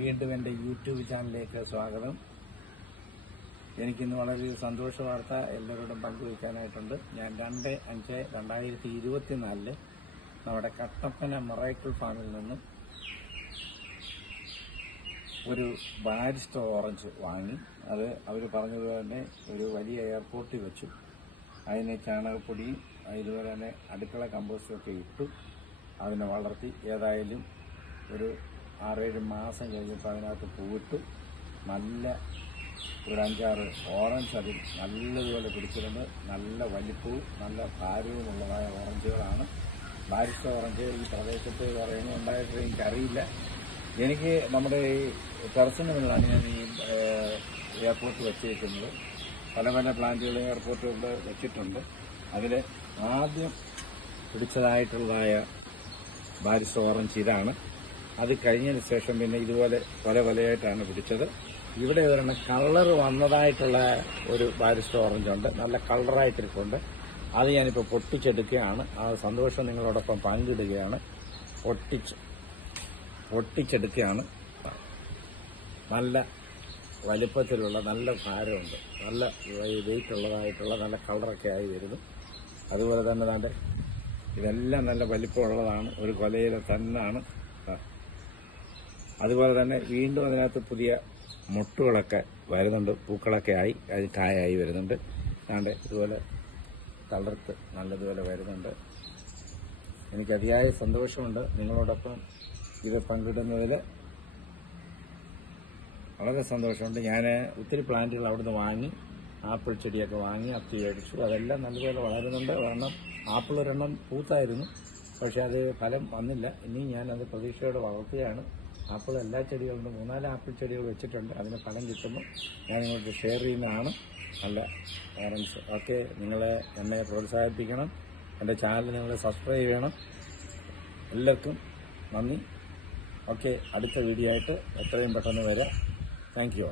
വീണ്ടും എൻ്റെ യൂട്യൂബ് ചാനലിലേക്ക് സ്വാഗതം. എനിക്കിന്ന് വളരെ സന്തോഷ വാർത്ത എല്ലാവരോടും പങ്കുവയ്ക്കാനായിട്ടുണ്ട്. ഞാൻ 2/5/2024 നമ്മുടെ കട്ടപ്പന മിറാക്കിൾ ഫാമിൽ നിന്നും ഒരു ബാരിസ്റ്റർ ഓറഞ്ച് വാങ്ങി. അത് അവർ പറഞ്ഞതുപോലെ തന്നെ ഒരു വലിയ എയർപോർട്ടിൽ വെച്ചു. അതിന് ചാണകപ്പൊടിയും അതുപോലെ തന്നെ അടുക്കള കമ്പോസ്റ്റൊക്കെ ഇട്ടു അതിനെ വളർത്തി. ഏതായാലും ഒരു 6-7 മാസം കഴിഞ്ഞപ്പോൾ അതിനകത്ത് പൂവിട്ടു. നല്ല ഒരു 5-6 ഓറഞ്ച് അതിൽ നല്ലതുപോലെ പിടിച്ചിരുന്നത്. നല്ല വലിപ്പവും നല്ല ഭാരവുമുള്ളതായ ഓറഞ്ചുകളാണ്. ബാരിസ്റ്റർ ഓറഞ്ച് ഈ പ്രദേശത്ത് പറയുന്നത് ഉണ്ടായിട്ട് എനിക്കറിയില്ല. എനിക്ക് നമ്മുടെ ഈ ടെറസിന് മുന്നിലാണ് ഞാൻ ഈ എയർപോർട്ട് വെച്ചേക്കുന്നത്. പല പല പ്ലാന്റുകൾ എയർപോർട്ടുകളിൽ വെച്ചിട്ടുണ്ട്. അതിൽ ആദ്യം പിടിച്ചതായിട്ടുള്ളതായ ബാരിസ്റ്റർ ഓറഞ്ച് ഇതാണ്. അത് കഴിഞ്ഞതിന് ശേഷം പിന്നെ ഇതുപോലെ പല പലയായിട്ടാണ് പിടിച്ചത്. ഇവിടെ ഒരെണ്ണം കളർ വന്നതായിട്ടുള്ള ഒരു ബാരിസ്റ്റർ ഓറഞ്ച് ഉണ്ട്, നല്ല കളറായിട്ടിരിപ്പുണ്ട്. അത് ഞാനിപ്പോൾ പൊട്ടിച്ചെടുക്കുകയാണ്. ആ സന്തോഷം നിങ്ങളോടൊപ്പം പങ്കിടുകയാണ്. പൊട്ടിച്ചെടുക്കുകയാണ്. നല്ല വലിപ്പത്തിലുള്ള നല്ല ഭാരമുണ്ട്, നല്ല വെയിറ്റ് ഉള്ളതായിട്ടുള്ള നല്ല കളറൊക്കെ ആയി വരുന്നു. അതുപോലെ തന്നെ തന്നെ ഇതെല്ലാം നല്ല വലിപ്പമുള്ളതാണ്. ഒരു കൊലയില തന്നെയാണ്. അതുപോലെ തന്നെ വീണ്ടും അതിനകത്ത് പുതിയ മുട്ടുകളൊക്കെ വരുന്നുണ്ട്, പൂക്കളൊക്കെ ആയി അത് കായായി വരുന്നുണ്ട്. അതുകൊണ്ട് ഇതുപോലെ തളർത്ത് നല്ലതുപോലെ വരുന്നുണ്ട്. എനിക്ക് അതിയായ സന്തോഷമുണ്ട് നിങ്ങളോടൊപ്പം ഇത് പങ്കിടുന്നതിൽ. വളരെ സന്തോഷമുണ്ട്. ഞാൻ ഒത്തിരി പ്ലാന്റുകൾ അവിടുന്ന് വാങ്ങി, ആപ്പിൾ ചെടിയൊക്കെ വാങ്ങി അത്തി അടിച്ചു. അതെല്ലാം നല്ലപോലെ വളരുന്നുണ്ട്. കാരണം ആപ്പിൾ ഒരെണ്ണം പൂത്തായിരുന്നു, പക്ഷെ അത് ഫലം വന്നില്ല. ഇനി ഞാനത് പ്രതീക്ഷയോടെ വളർത്തുകയാണ്. ആപ്പിൾ എല്ലാ ചെടികളുണ്ട്, 3-4 ആപ്പിൾ ചെടികൾ വെച്ചിട്ടുണ്ട്. അതിന് ഫലം കിട്ടുമ്പോൾ ഞാൻ നിങ്ങൾക്ക് ഷെയർ ചെയ്യുന്നതാണ്. നല്ല ഓറഞ്ച്. ഓക്കെ, എന്നെ പ്രോത്സാഹിപ്പിക്കണം. എൻ്റെ ചാനൽ നിങ്ങൾ സബ്സ്ക്രൈബ് ചെയ്യണം. എല്ലാവർക്കും നന്ദി. ഓക്കെ, അടുത്ത വീഡിയോ ആയിട്ട് എത്രയും പെട്ടെന്ന് വരാം. Thank you.